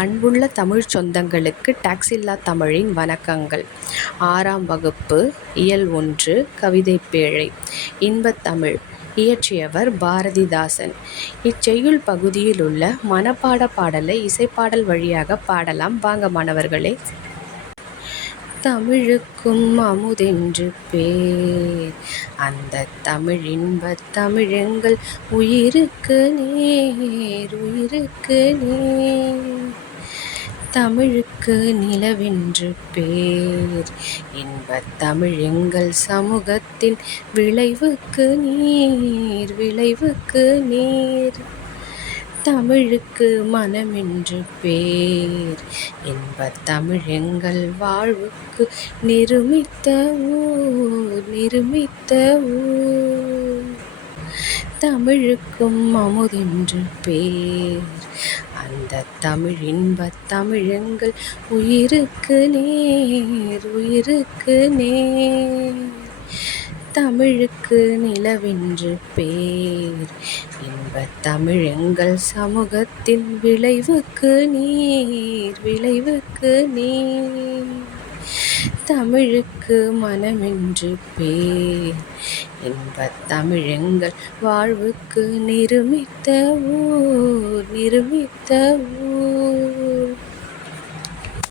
அன்புள்ள தமிழ்ச் சொந்தங்களுக்கு டாக்ஸில்லா தமிழின் வணக்கங்கள். 6ஆம் வகுப்பு இயல் 1 கவிதைப்பேழை. இன்பத்தமிழ். இயற்றியவர் பாரதிதாசன். இச்செய்யுள் பகுதியிலுள்ள மனப்பாட பாடலை இசைப்பாடல் வழியாக பாடலாம். வாங்க மாணவர்களே. தமிழுக்கும் அமுதென்று பேர், அந்தத் தமிழின்பத் தமிழெங்கள் உயிருக்கு நேர், உயிருக்கு நேர். தமிழுக்கு நிலவென்று பேர், இன்பத் தமிழெங்கள் சமூகத்தின் விளைவுக்கு நீர், விளைவுக்கு நீர். தமிழுக்கு மனமென்று பேர், இன்பத் தமிழெங்கள் வாழ்வுக்கு நிருமித்த ஊர், நிருமித்த ஊர். தமிழுக்கும் அமுதென்று பேர், அந்தத் தமிழின்பத் தமிழெங்கள் உயிருக்கு நேர், உயிருக்கு நேர். தமிழுக்கு நிலவென்று பேர், இன்பத் தமிழெங்கள் சமூகத்தின் விளைவுக்கு நீர், விளைவுக்கு நீர். தமிழுக்கு மனமென்று பேர், இன்பத் தமிழெங்கள் வாழ்வுக்கு நிருமித்த ஊர், நிருமித்த ஊர்.